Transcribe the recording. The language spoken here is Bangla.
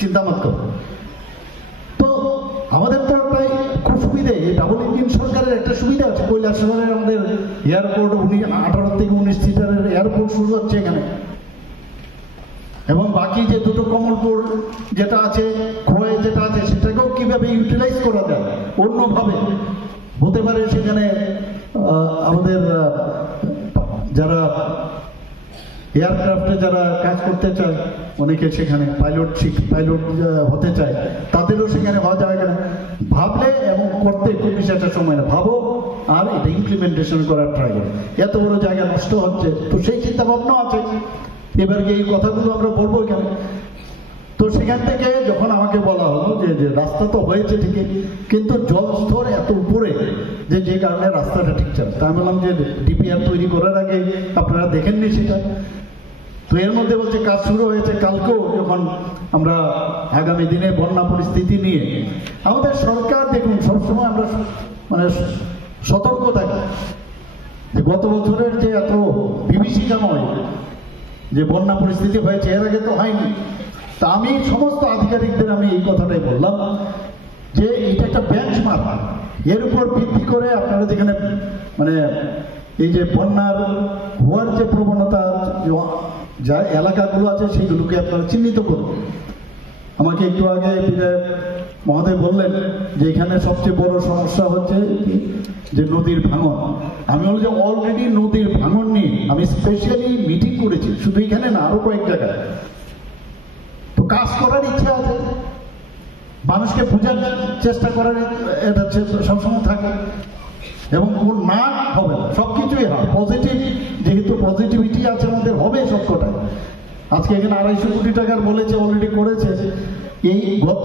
চিন্তা মত করো। তো আমাদের তো প্রায় খুব সুবিধে, ডাবল ইঞ্জিন সরকারের একটা সুবিধা আছে, কৈলাসহরের আমাদের এয়ারপোর্ট 18 থেকে 19 সিটারের এয়ারপোর্ট শুরু হচ্ছে এখানে, এবং বাকি যে দুটো কমলপুর যেটা আছে, খোয়াই যেটা আছে, সেটাকেও কিভাবে ইউটিলাইজ করা যায় অন্যভাবে হতে পারে। সেখানে আমাদের যারা এয়ারক্রাফটে যারা কাজ করতে চায়, অনেকে সেখানে পাইলট হতে চায়, তাদেরও সেখানে হওয়া যাবে কেন ভাবলে এবং করতে খুব বেশি একটা সময় না, ভাবো আর এটা ইমপ্লিমেন্টেশন করার ট্রাই করো। এত বড় জায়গা নষ্ট হচ্ছে, তো সেই চিন্তা ভাবনাও আছে। এবার এই কথাগুলো আমরা বলবো এখানে। তো সেখান থেকে যখন আমাকে বলা হলো যে রাস্তা তো হয়েছে ঠিকই, কিন্তু জলস্তর এত উপরে যে কারণে রাস্তাটা ঠিক চলে, তা আমি বললাম যে ডিপিআর তৈরি করার আগে আপনারা দেখেননি সেটা। তো এর মধ্যে বলছে কাজ শুরু হয়েছে কালকেও, যখন আমরা আগামী দিনে বন্যা পরিস্থিতি নিয়ে আমাদের সরকার দেখুন সবসময় আমরা মানে সতর্ক থাকি যে গত বছরের যে এত বিভীষিকাময় যে বন্যা পরিস্থিতি হয়েছে, এর আগে তো হয়নি। তা আমি সমস্ত আধিকারিকদের আমি এই কথাটাই বললাম যে এটা একটা বেঞ্চমার্ক, এর উপর ভিত্তি করে আপনারা যেখানে মানে এই যে বন্যার হওয়ার যে প্রবণতা যা এলাকাগুলো আছে সেগুলোকে আপনারা চিহ্নিত করুন। আমাকে একটু আগে মহোদয় বললেন যে এখানে সবচেয়ে বড় সমস্যা হচ্ছে যে নদীর ভাঙন। আমি বলি যে অলরেডি নদীর ভাঙন নিয়ে আমি স্পেশালি মিটিং করেছি, শুধু এখানে না আরো কয়েক জায়গায়। তো কাজ করার ইচ্ছা আছে, মানুষকে বোঝার চেষ্টা করার এটা সবসময় থাকে, এবং না হবে না, সবকিছুই হয় পজিটিভ, যেহেতু পজিটিভিটি আছে আমাদের, হবে সবকটাই। আজকে এখানে 250 কোটি টাকার বলেছে, অলরেডি করেছে। এই গত